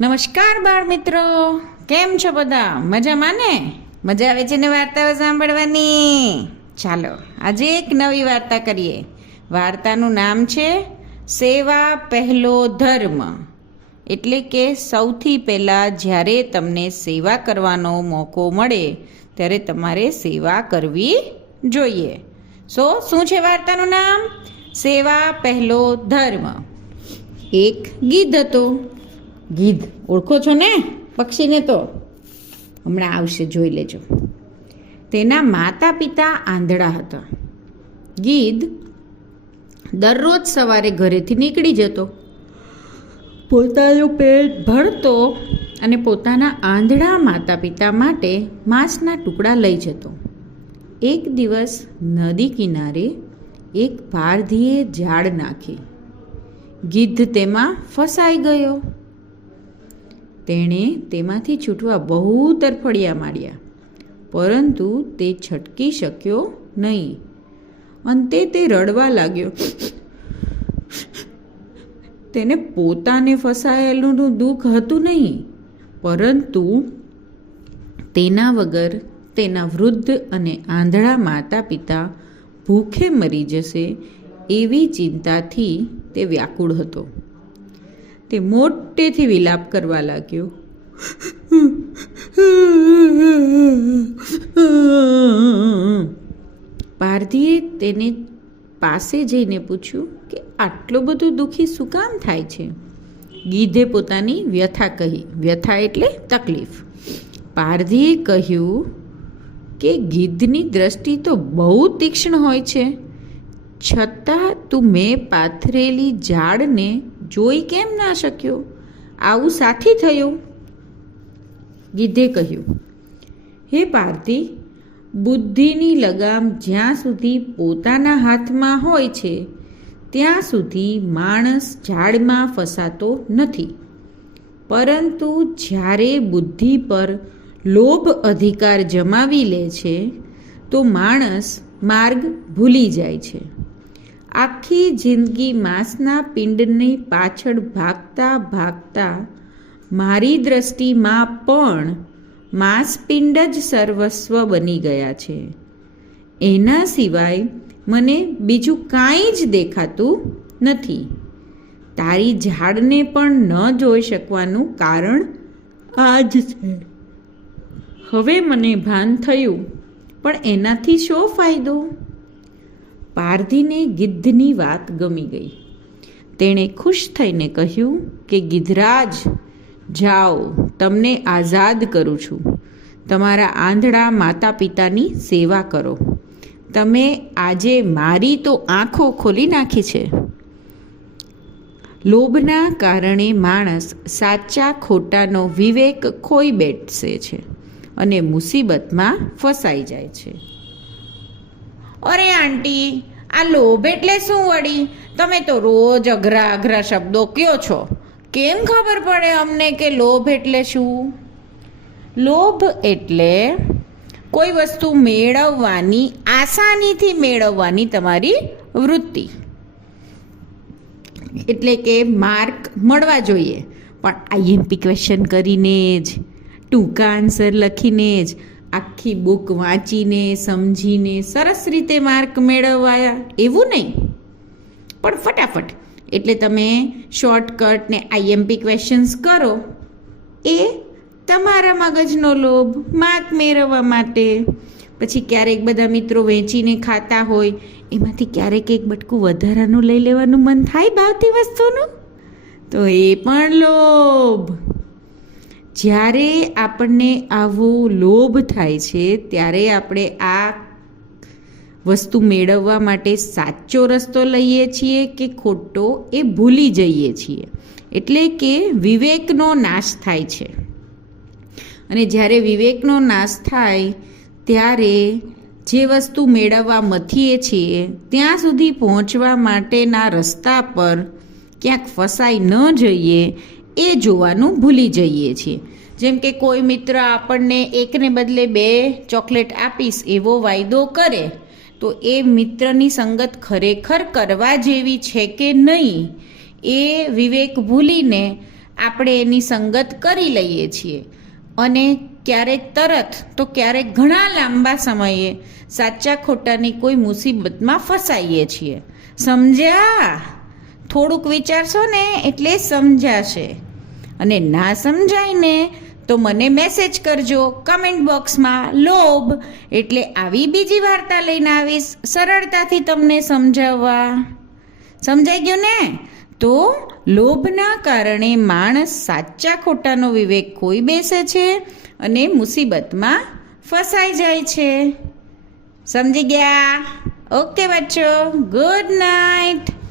નમસ્કાર બાળ મિત્રો, કેમ છો બધા? મજામાં ને? મજા આવે છે ને વાર્તાઓ સાંભળવાની? ચાલો આજે એક નવી વાર્તા કરીએ. વાર્તાનું નામ છે સેવા પહેલો ધર્મ. એટલે કે સૌથી પહેલાં જ્યારે તમને સેવા કરવાનો મોકો મળે ત્યારે તમારે સેવા કરવી જોઈએ. શું છે વાર્તાનું નામ? સેવા પહેલો ધર્મ. એક ગીધ હતો. ગીધ ઓળખો છો ને? પક્ષીને તો હમણાં આવશે, જોઈ લેજો. તેના માતા પિતા આંધળા હતા. ગીધ દરરોજ સવારે ઘરેથી નીકળી જતો, પોતાનું પેટ ભરતો અને પોતાના આંધળા માતા પિતા માટે માંસના ટુકડા લઈ જતો. એક દિવસ નદી કિનારે એક પારધીએ ઝાડ નાખી. ગીધ તેમાં ફસાઈ ગયો. તેણે તેમાંથી છૂટવા બહુ તરફડિયા માર્યા, પરંતુ તે છટકી શક્યો નહીં. અંતે તે રડવા લાગ્યો. તેને પોતાને ફસાયેલું દુઃખ હતું નહીં, પરંતુ તેના વગર તેના વૃદ્ધ અને આંધળા માતા પિતા ભૂખે મરી જશે એવી ચિંતાથી તે વ્યાકુળ હતો. તે મોટેથી વિલાપ કરવા લાગ્યો. પારધીએ તેને પાસે જઈને પૂછ્યું કે આટલું બધું દુઃખી શું કામ થાય છે? ગીધે પોતાની વ્યથા કહી. વ્યથા એટલે તકલીફ. પારધીએ કહ્યું કે ગીધની દ્રષ્ટિ તો બહુ તીક્ષ્ણ હોય છે, છતાં તું મેં પાથરેલી ઝાડને જોઈ કેમ ના શક્યો? આવું સાથી થયું? ગીધે કહ્યું, હે પારધી, બુદ્ધિની લગામ જ્યાં સુધી પોતાના હાથમાં હોય છે ત્યાં સુધી માણસ ઝાડમાં ફસાતો નથી, પરંતુ જ્યારે બુદ્ધિ પર લોભ અધિકાર જમાવી લે છે તો માણસ માર્ગ ભૂલી જાય છે. આખી જિંદગી માંસના પિંડની પાછળ ભાગતા ભાગતા મારી દ્રષ્ટિમાં પણ માંસપિંડ જ સર્વસ્વ બની ગયા છે. એના સિવાય મને બીજું કાંઈ જ દેખાતું નથી. તારી ઝાડને પણ ન જોઈ શકવાનું કારણ આ જ છે. હવે મને ભાન થયું, પણ એનાથી શો ફાયદો? પારધીને ગિદ્ધની વાત ગમી ગઈ. તેણે ખુશ થઈને કહ્યું કે ગિધરાજ, જાઓ, તમને આઝાદ કરું છું. તમારા આંધળા માતા પિતાની સેવા કરો. તમે આજે મારી તો આંખો ખોલી નાખી છે. લોભના કારણે માણસ સાચા ખોટાનો વિવેક ખોઈ બેસે છે અને મુસીબતમાં ફસાઈ જાય છે. અરે આંટી, આ લોભ એટલે શું વળી? તમે તો રોજ અઘરા અઘરા શબ્દો કયો છો. કેમ ખબર પડે અમને કે લોભ એટલે શું? લોભ એટલે કોઈ વસ્તુ મેળવવાની, આસાનીથી મેળવવાની તમારી વૃત્તિ. એટલે કે માર્ક મળવા જોઈએ, પણ આઈએમપી ક્વેશ્ચન કરીને જ, ટૂંકા આન્સર લખીને જ, આખી બુક વાંચીને સમજીને સરસ રીતે માર્ક મેળવવા એવું નહીં, પણ ફટાફટ. એટલે તમે શોર્ટકટ ને આઈએમપી ક્વેશ્ચન્સ કરો, એ તમારા મગજનો લોભ માર્ક મેળવવા માટે. પછી ક્યારેક બધા મિત્રો વેચીને ખાતા હોય, એમાંથી ક્યારેક એક બટકું વધારાનું લઈ લેવાનું મન થાય ભાવતી વસ્તુનું, તો એ પણ લોભ. જ્યારે આપણને આવો લોભ થાય છે ત્યારે આપણે આ વસ્તુ મેળવવા માટે સાચો રસ્તો લઈએ છીએ કે ખોટો એ ભૂલી જઈએ છીએ. એટલે કે વિવેકનો નાશ થાય છે. અને જ્યારે વિવેકનો નાશ થાય ત્યારે જે વસ્તુ મેળવવા મથીએ છીએ ત્યાં સુધી પહોંચવા માટેના રસ્તા પર ક્યાંક ફસાઈ ન જઈએ એ જોવાનું ભૂલી જઈએ છીએ. જેમ કે કોઈ મિત્ર આપણને એકને બદલે 2 ચોકલેટ આપીશ એવો વાયદો કરે, તો એ મિત્રની સંગત ખરેખર કરવા જેવી છે કે નહીં એ વિવેક ભૂલીને આપણે એની સંગત કરી લઈએ છીએ અને ક્યારેક તરત તો ક્યારેક ઘણા લાંબા સમયે સાચા ખોટાની કોઈ મુસીબતમાં ફસાઈએ છીએ. સમજ્યા? થોડુંક વિચારશો ને એટલે સમજાશે, અને ના સમજાય ને તો મને મેસેજ કરજો કમેન્ટ બોક્સમાં લોભ, એટલે આવી બીજી વાર્તા લઈને આવીશ સરળતાથી તમને સમજાવવા. સમજાઈ ગયું ને? તો લોભના કારણે માણસ સાચા ખોટાનો વિવેક ખોઈ બેસે છે અને મુસીબતમાં ફસાઈ જાય છે. સમજી ગયા? ઓકે બચ્ચો, ગુડ નાઇટ.